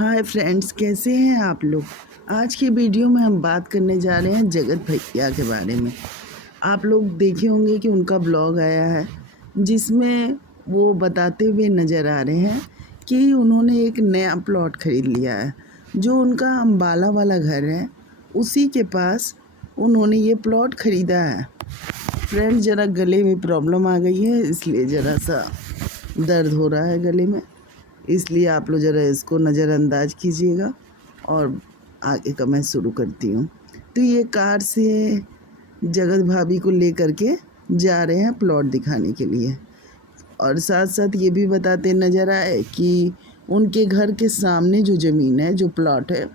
Hi friends, कैसे हैं आप लोग। आज की वीडियो में हम बात करने जा रहे हैं जगत भैया के बारे में। आप लोग देखे होंगे कि उनका ब्लॉग आया है जिसमें वो बताते हुए नज़र आ रहे हैं कि उन्होंने एक नया प्लॉट ख़रीद लिया है। जो उनका अम्बाला वाला घर है उसी के पास उन्होंने ये प्लॉट ख़रीदा है। फ्रेंड्स, ज़रा गले में प्रॉब्लम आ गई है, इसलिए ज़रा सा दर्द हो रहा है गले में, इसलिए आप लोग ज़रा इसको नज़रअंदाज कीजिएगा और आगे का मैं शुरू करती हूँ। तो ये कार से जगत भाभी को लेकर के जा रहे हैं प्लॉट दिखाने के लिए, और साथ साथ ये भी बताते नज़र आए कि उनके घर के सामने जो ज़मीन है, जो प्लॉट है,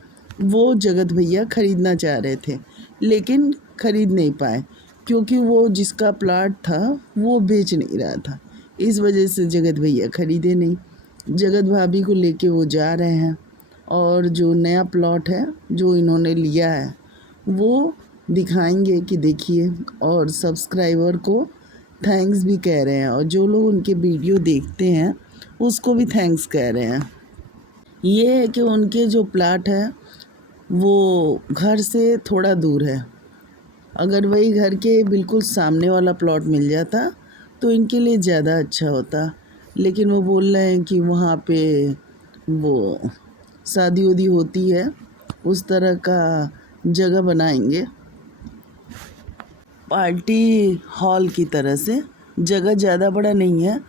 वो जगत भैया ख़रीदना चाह रहे थे लेकिन ख़रीद नहीं पाए क्योंकि वो जिसका प्लॉट था वो बेच नहीं रहा था। इस वजह से जगत भैया ख़रीदे नहीं। जगत भाभी को लेके वो जा रहे हैं और जो नया प्लॉट है जो इन्होंने लिया है वो दिखाएंगे कि देखिए, और सब्सक्राइबर को थैंक्स भी कह रहे हैं और जो लोग उनके वीडियो देखते हैं उसको भी थैंक्स कह रहे हैं। ये है कि उनके जो प्लॉट है वो घर से थोड़ा दूर है। अगर वही घर के बिल्कुल सामने वाला प्लॉट मिल जाता तो इनके लिए ज़्यादा अच्छा होता, लेकिन वो बोल रहे हैं कि वहाँ पे वो शादी उदी होती है, उस तरह का जगह बनाएंगे, पार्टी हॉल की तरह से। जगह ज़्यादा बड़ा नहीं है,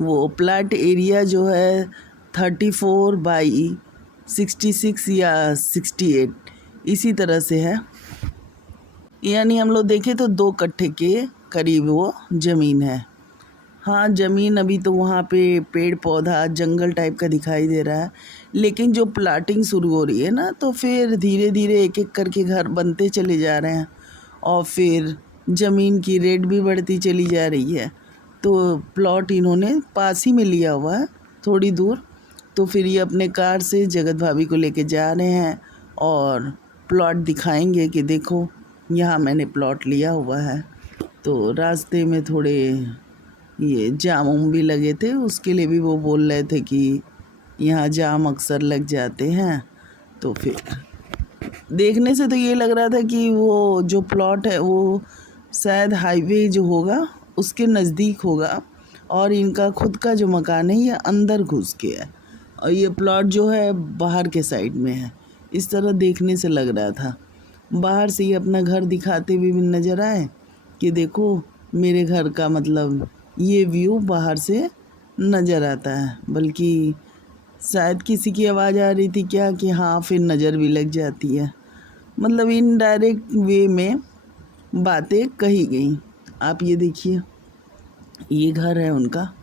वो प्लाट एरिया जो है 34/66 या 68 इसी तरह से है। यानी हम लोग देखें तो 2 कट्ठे के करीब वो ज़मीन है। हाँ, ज़मीन अभी तो वहाँ पे पेड़ पौधा जंगल टाइप का दिखाई दे रहा है, लेकिन जो प्लाटिंग शुरू हो रही है ना, तो फिर धीरे धीरे एक एक करके घर बनते चले जा रहे हैं और फिर ज़मीन की रेट भी बढ़ती चली जा रही है। तो प्लॉट इन्होंने पास ही में लिया हुआ है, थोड़ी दूर। तो फिर ये अपने कार से जगत भाभी को लेके जा रहे हैं और प्लॉट दिखाएंगे कि देखो यहाँ मैंने प्लॉट लिया हुआ है। तो रास्ते में थोड़े ये जाम उम भी लगे थे, उसके लिए भी वो बोल रहे थे कि यहाँ जाम अक्सर लग जाते हैं। तो फिर देखने से तो ये लग रहा था कि वो जो प्लॉट है वो शायद हाईवे जो होगा उसके नज़दीक होगा और इनका खुद का जो मकान है ये अंदर घुस के है और ये प्लॉट जो है बाहर के साइड में है। इस तरह देखने से लग रहा था। बाहर से ये अपना घर दिखाते हुए भी नज़र आए कि देखो मेरे घर का, मतलब ये व्यू बाहर से नज़र आता है। बल्कि शायद किसी की आवाज़ आ रही थी क्या कि हाँ, फिर नज़र भी लग जाती है। मतलब इनडायरेक्ट वे में बातें कही गई। आप ये देखिए, ये घर है उनका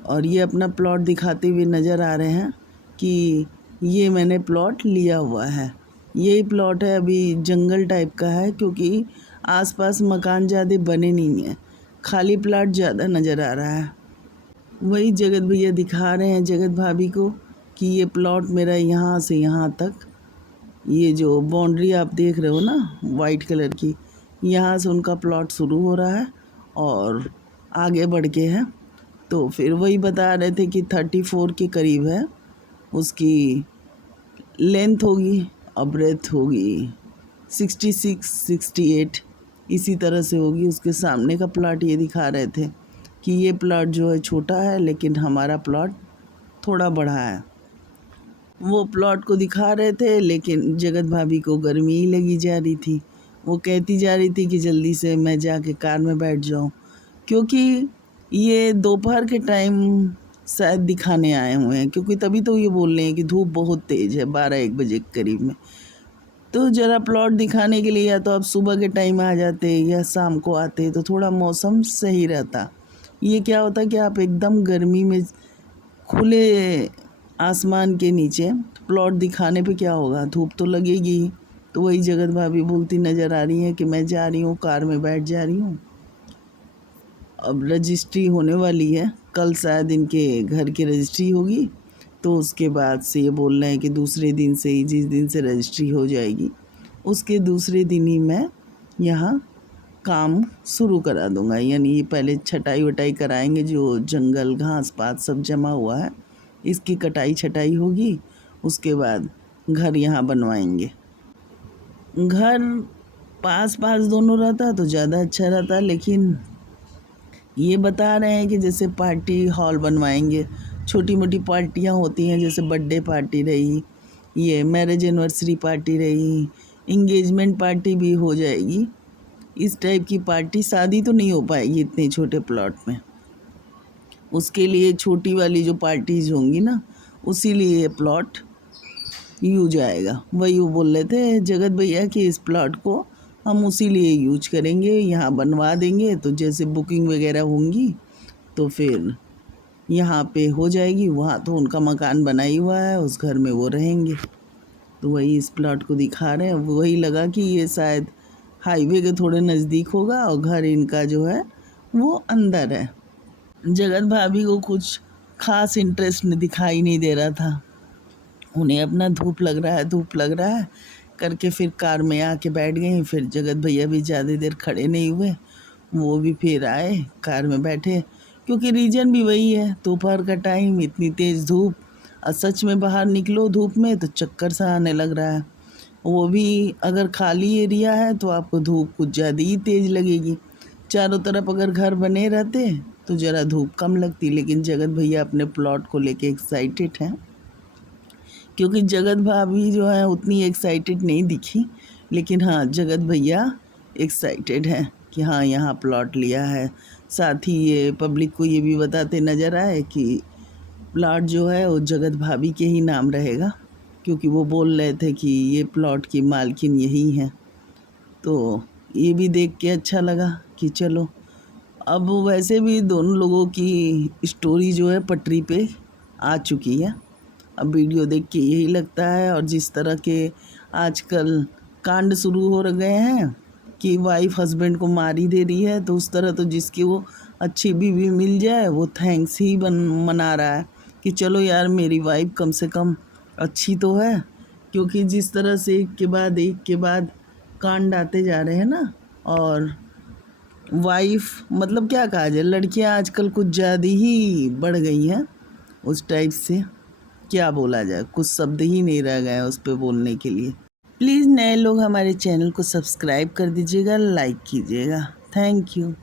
और ये अपना प्लॉट दिखाते हुए नज़र आ रहे हैं कि ये मैंने प्लॉट लिया हुआ है। यही प्लॉट है, अभी जंगल टाइप का है क्योंकि आसपास मकान ज़्यादा बने नहीं हैं, खाली प्लॉट ज़्यादा नज़र आ रहा है। वही जगत भैया दिखा रहे हैं जगत भाभी को कि ये प्लॉट मेरा यहाँ से यहाँ तक, ये जो बाउंड्री आप देख रहे हो ना वाइट कलर की, यहाँ से उनका प्लॉट शुरू हो रहा है और आगे बढ़ के है। तो फिर वही बता रहे थे कि 34 के करीब है उसकी लेंथ होगी और ब्रेथ होगी 66 68 इसी तरह से होगी। उसके सामने का प्लॉट ये दिखा रहे थे कि ये प्लॉट जो है छोटा है लेकिन हमारा प्लॉट थोड़ा बड़ा है। वो प्लॉट को दिखा रहे थे लेकिन जगत भाभी को गर्मी ही लगी जा रही थी। वो कहती जा रही थी कि जल्दी से मैं जाके कार में बैठ जाऊं, क्योंकि ये दोपहर के टाइम शायद दिखाने आए हुए हैं, क्योंकि तभी तो ये बोल रहे हैं कि धूप बहुत तेज़ है 12-1 बजे के करीब में। तो ज़रा प्लॉट दिखाने के लिए या तो आप सुबह के टाइम आ जाते या शाम को आते तो थोड़ा मौसम सही रहता। ये क्या होता कि आप एकदम गर्मी में खुले आसमान के नीचे प्लॉट दिखाने पे क्या होगा, धूप तो लगेगी ही। तो वही जगत भाभी बोलती नज़र आ रही है कि मैं जा रही हूँ, कार में बैठ जा रही हूँ। अब रजिस्ट्री होने वाली है, कल शायद इनके घर की रजिस्ट्री होगी। तो उसके बाद से ये बोल रहे हैं कि दूसरे दिन से ही, जिस दिन से रजिस्ट्री हो जाएगी उसके दूसरे दिन ही मैं यहाँ काम शुरू करा दूँगा। यानी ये पहले छटाई वटाई कराएंगे, जो जंगल घास पात सब जमा हुआ है इसकी कटाई छटाई होगी उसके बाद घर यहाँ बनवाएंगे। घर पास पास दोनों रहता तो ज़्यादा अच्छा रहता, लेकिन ये बता रहे हैं कि जैसे पार्टी हॉल बनवाएंगे, छोटी मोटी पार्टियाँ होती हैं, जैसे बर्थडे पार्टी रही, ये मैरिज एनिवर्सरी पार्टी रही, इंगेजमेंट पार्टी भी हो जाएगी। इस टाइप की पार्टी, शादी तो नहीं हो पाएगी इतने छोटे प्लॉट में। उसके लिए छोटी वाली जो पार्टीज होंगी ना, उसी लिए ये प्लॉट यूज आएगा। वही वो बोल रहे थे जगत भैया कि इस प्लॉट को हम उसी लिए यूज करेंगे, यहाँ बनवा देंगे, तो जैसे बुकिंग वगैरह होंगी तो फिर यहाँ पे हो जाएगी। वहाँ तो उनका मकान बना ही हुआ है, उस घर में वो रहेंगे। तो वही इस प्लॉट को दिखा रहे हैं। वही लगा कि ये शायद हाईवे के थोड़े नज़दीक होगा और घर इनका जो है वो अंदर है। जगत भाभी को कुछ खास इंटरेस्ट दिखाई नहीं दे रहा था। उन्हें अपना धूप लग रहा है करके फिर कार में आके बैठ गई। फिर जगत भैया भी ज़्यादा देर खड़े नहीं हुए, वो भी फिर आए, कार में बैठे, क्योंकि रीज़न भी वही है, दोपहर का टाइम, इतनी तेज़ धूप, और सच में बाहर निकलो धूप में तो चक्कर सा आने लग रहा है। वो भी अगर खाली एरिया है तो आपको धूप कुछ ज़्यादा ही तेज़ लगेगी। चारों तरफ अगर घर बने रहते तो ज़रा धूप कम लगती। लेकिन जगत भैया अपने प्लॉट को लेके एक्साइटेड हैं, क्योंकि जगत भाभी जो है उतनी एक्साइटेड नहीं दिखी, लेकिन हाँ जगत भैया एक्साइटेड हैं कि हाँ यहाँ प्लॉट लिया है। साथ ही ये पब्लिक को ये भी बताते नज़र आए कि प्लॉट जो है वो जगत भाभी के ही नाम रहेगा, क्योंकि वो बोल रहे थे कि ये प्लॉट की मालकिन यही हैं। तो ये भी देख के अच्छा लगा कि चलो, अब वैसे भी दोनों लोगों की स्टोरी जो है पटरी पे आ चुकी है। अब वीडियो देख के यही लगता है, और जिस तरह के आजकल कांड शुरू हो गए हैं कि वाइफ हस्बैंड को मार ही दे रही है, तो उस तरह तो जिसकी वो अच्छी बीवी मिल जाए वो थैंक्स ही मना रहा है कि चलो यार मेरी वाइफ कम से कम अच्छी तो है। क्योंकि जिस तरह से एक के बाद कांड आते जा रहे हैं ना, और वाइफ मतलब क्या कहा जाए, लड़कियां आजकल कुछ ज़्यादा ही बढ़ गई हैं उस टाइप से। क्या बोला जाए, कुछ शब्द ही नहीं रह गए उस पर बोलने के लिए। प्लीज़ नए लोग हमारे चैनल को सब्सक्राइब कर दीजिएगा, लाइक कीजिएगा। Thank you.